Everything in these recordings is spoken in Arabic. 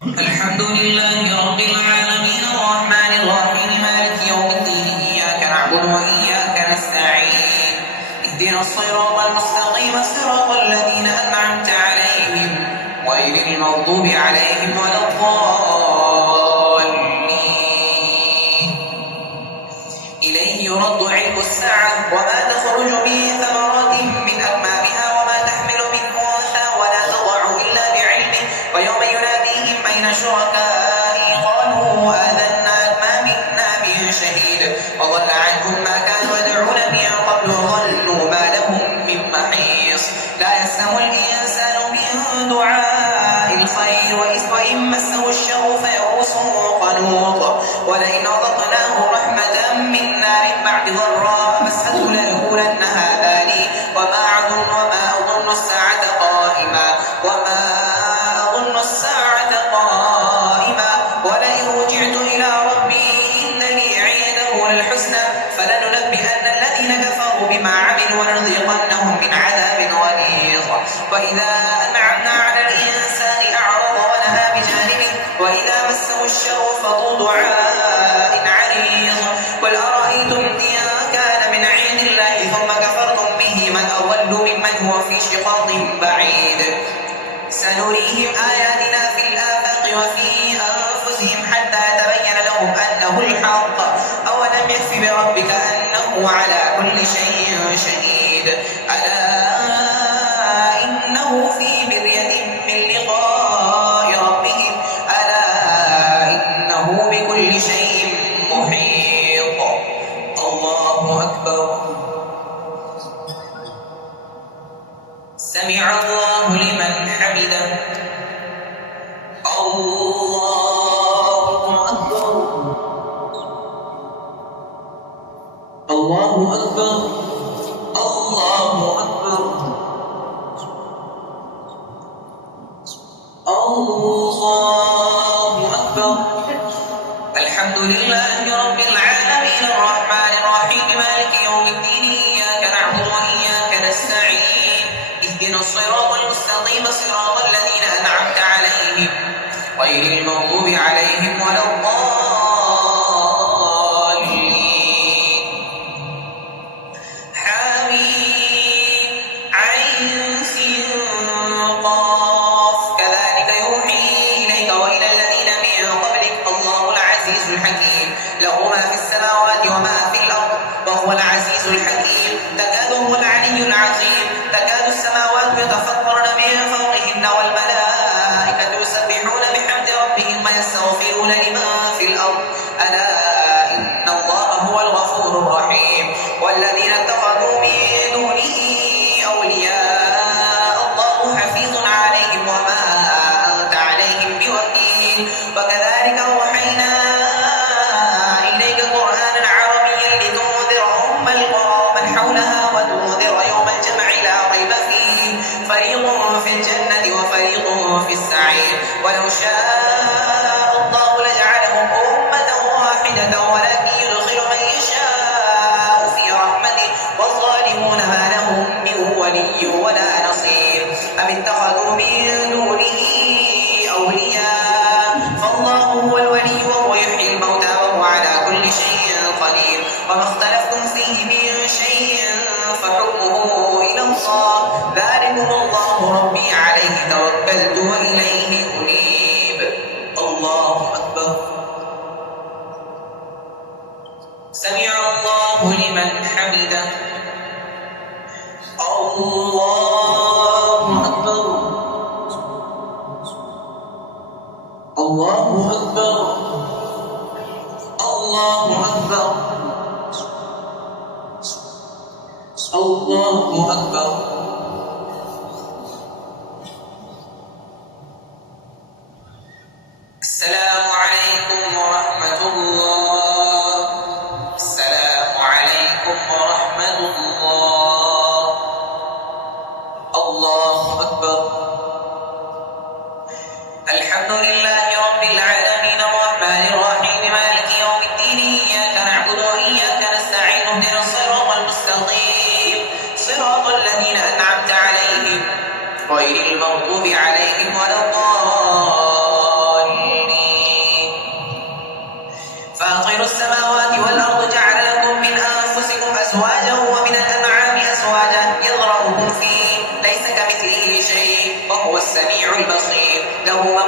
الحمد لله رب العالمين الرحمن الرحيم مالك يوم الدين إياك نعبد وإياك نستعين اهدنا الصراط المستقيم صراط الذين أنعمت عليهم غير المغضوب عليهم ولا الضالين. إليه يرد علم الساعة وما تخرج به ثمرات من أكمامها وما تحمل من أنثى ولا تضع إلا بعلمه ويوم يناديهم أين شركائي قالوا آذنا ما منا من شهيد وضل عنهم ما كانوا يدعون من قبل وضلوا ما لهم من محيص. لا يسلم الإنسان من دعاء الخير وإن مسه الشر فيئوس قنوط ولئن أذقناه رحمة منا من بعد ضراء مسته ليقولن هذا لي وما أظن الساعة قائمة ولئن رجعت إلى ربي إن لي عنده للحسنى فلننبئن الذين كفروا بما عملوا ولنذيقنهم من عذاب غليظ. وإذا أنعمنا على الإنسان أعرض ونأى بجانبه وإذا مسه الشر فذو دعاء عريض. قل أرأيتم إن كان من عند الله ثم كفرتم به من أضل ممن هو في شقاق بعيد. سنريهم آياتنا في الآفاق وفي أنفسهم حتى يتبين لهم أنه الحق أولم يكف بربك أنه على كل شيء شهيد. ألا إنه في مرية من لقاء ربهم ألا إنه بكل شيء محيط. الله أكبر. سمع الله لمن حمده. الله أكبر. الله أكبر. الله أكبر. الله أكبر. الحمد لله رب العالمين الرحمن الرحيم مالك يوم الدين إياك نعبد وإياك نستعين اهدنا الصراط المستقيم صراط الذين أنعمت عليهم غير المغضوب عليهم ولا الضالين. حميم عين سين قاف كذلك يوحي إليك وإلى الذين من قبلك الله العزيز الحكيم له ما في السماوات وما في الأرض وهو العزيز الحكيم. تكاد هو العلي العظيم تكاد السماوات يتفطرن من فوقهن والملائكة يسبحون بحمد ربهم ويستغفرون لمن في الأرض ألا إن الله هو الغفور الرحيم. والذين اتخذوا من دونه أولياء الله حفيظ عليهم وما أنت عليهم بوكيل. وكذلك أوحينا إليك قرآنا عربيا لتنذر أم القرى ومن حولها وتنذر يوم الجمع لا ريب فيه فريق في الجنة وفريق في السعير. ولو شاء الله لجعلهم أمة واحدة ولكن يدخل من يشاء في رحمته والظالمون ما لهم من ولي ولا نصير. أم اتخذوا من دونه أولياء فالله هو الولي وهو يحيي الموتى وهو على كل شيء قدير. وما اختلفتم فيه من شيء فحكمه إلى الله ذلكم الله ربي عليه توكلت وإليه أنيب. الله أكبر. سمع الله لمن حمده. الله أكبر. الله أكبر. الله أكبر. الله أكبر. السلام عليكم ورحمة الله. السلام عليكم ورحمة الله. الله أكبر. الحمد لله رب العالمين الرحمن الرحيم مالك يوم الدين إياك نعبد وإياك نستعين اهدنا الصراط المستقيم صراط الذين أنعمت عليهم غير المغضوب عليهم ولا الضالين.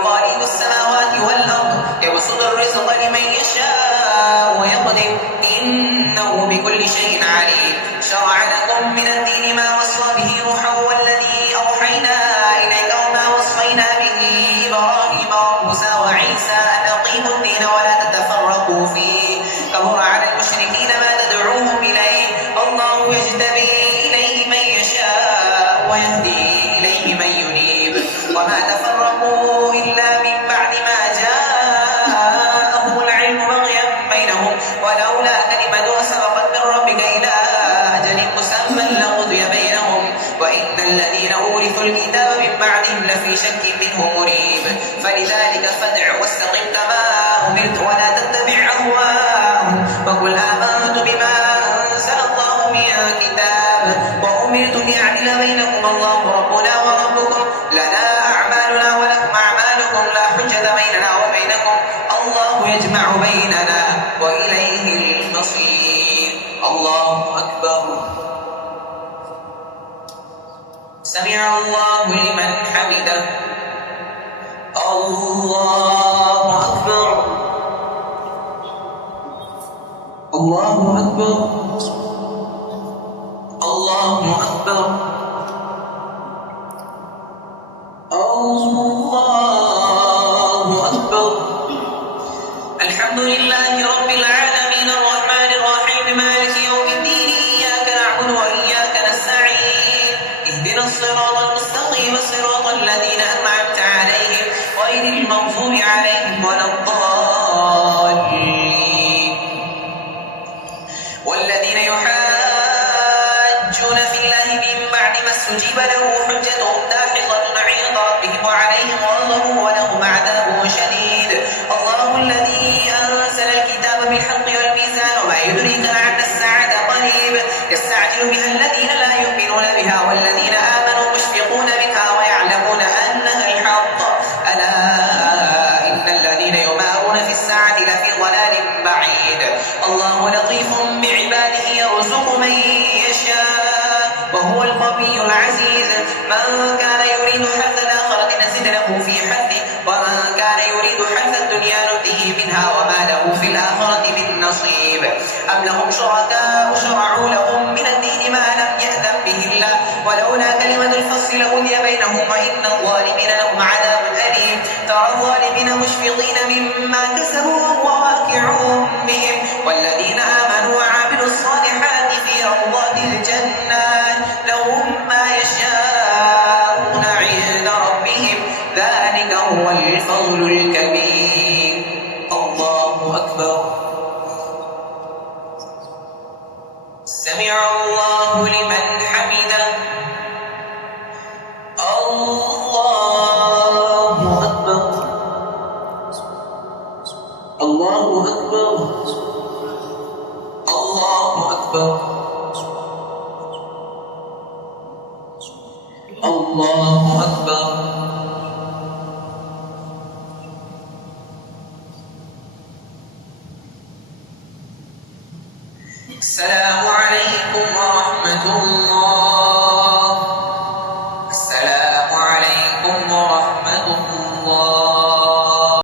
خالق السماوات والأرض يبسط الرزق لمن يشاء ويقدر إنه بكل شيء عليم. شرع لكم من الدين ما وصى به نوحا والذي أوحينا إليك وما وصينا به إبراهيم وموسى وعيسى أن أقيموا الدين ولا تتفرقوا فيه. كبر على المشركين ما تدعوهم إليه. الله يجتبي إليه من يشاء ويهدي إليه من ينيب. وما تفرقوا إلا من بعد ما جاءهم العلم بغيا بينهم ولولا كلمة سبقت من ربك إلى أجل مسمى لقضي بينهم وإن الذين أورثوا الكتاب من بعدهم لفي شك منه مريب. فلذلك فادع واستقم كما أمرت ولا تتبع أهواءهم وقل آمنت بما أنزل الله من كتاب وأمرت لأعدل بينكم الله ربنا وربكم لنا أعمالنا ولكم أعمالكم لا حجة بيننا وبينكم الله يجمع بيننا وإليه المصير. الله أكبر. سمع الله لمن حمده. الله أكبر. الله أكبر. الله أكبر. الله أكبر. الحمد لله رب العالمين الرحمن الرحيم مالك يوم الدين إياك نعبد وإياك نستعين اهدنا الصراط المستقيم صراط الذين أنعمت عليهم غير المغضوب عليهم ولا الضالين. والذين يحاجون في الله من بعد ما استجيب له حجتهم داحضة عند ربهم وعليهم غضب ولهم عذاب شديد. الله الذي أنزل الكتاب بالحق والميزان وما يدريك لعل الساعة قريب يستعجل بها الذين لا يؤمنون بها والذين آمنوا مشفقون منها ويعلمون أنها الحق ألا إن الذين يمارون في الساعة لفي ضلال بعيد. الله لطيف بعباده يرزق من يشاء وهو القوي العزيز. من كان يريد حرث الآخرة نزد له في حرثه ومن كان يريد حرث الدنيا نؤته منها وما له في الآخرة من نصيب. أم لهم شركاء شرعوا لهم من الدين ما لم يأذن به الله ولولا كلمة الفصل لقضي بينهم وإن الظالمين لهم عذاب أليم. ترى الظالمين مشفقين مما كسبوا وهو واقع بهم والذين آمنوا وعملوا الصالحات في روضات الجنات لهم ما يشاءون عند ربهم ذلك هو الفضل الكبير. الله أكبر. سمع الله لمن حمده. الله أكبر. الله أكبر. الله أكبر. الله أكبر. السلام عليكم ورحمة الله.